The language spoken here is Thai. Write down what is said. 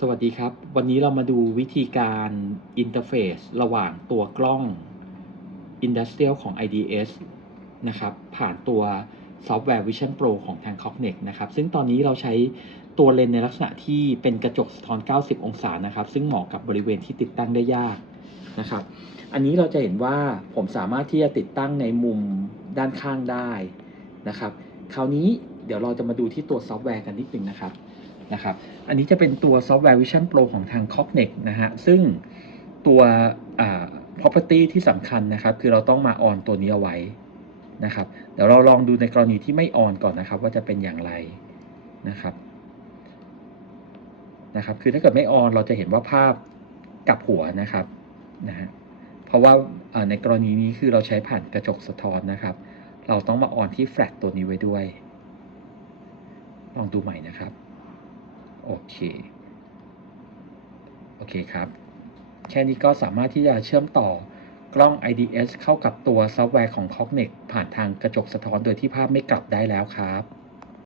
สวัสดีครับ วันนี้เรามาดูวิธีการอินเทอร์เฟซระหว่างตัวกล้อง Industrial ของ IDS นะครับ ผ่านตัวซอฟต์แวร์ Vision Pro ของทาง Cognex นะครับ ซึ่งตอนนี้เราใช้ตัวเลนในลักษณะที่เป็นกระจกสะท้อน 90 องศานะครับ ซึ่งเหมาะกับบริเวณที่ติดตั้งได้ยากนะครับ อันนี้เราจะเห็นว่าผมสามารถที่จะติดตั้งในมุมด้านข้างได้นะครับ คราวนี้เดี๋ยวเราจะมาดูที่ตัวซอฟต์แวร์กันนิดนึงนะครับ นะครับ อันนี้จะเป็นตัวซอฟต์แวร์ Vision Pro ของทาง Cognex นะฮะ ซึ่งตัว property ที่สำคัญนะครับ คือเราต้องมาออนตัวนี้เอาไว้นะครับ เดี๋ยวเราลองดูในกรณีที่ไม่ออนก่อนนะครับ ว่าจะเป็นอย่างไรนะครับนะครับ คือถ้าเกิดไม่ออนเราจะเห็นว่าภาพกลับหัวนะครับนะฮะเพราะว่าในกรณีนี้คือเราใช้ผ่านกระจกสะท้อนนะครับ เราต้องมาออนที่แฟลชตัวนี้ไว้ด้วย ลองดูใหม่นะครับ โอเค โอเคครับ แค่นี้ก็สามารถที่จะเชื่อมต่อกล้อง IDS เข้ากับตัวซอฟต์แวร์ของ Cognex ผ่านทางกระจกสะท้อนโดยที่ภาพไม่กลับได้แล้วครับ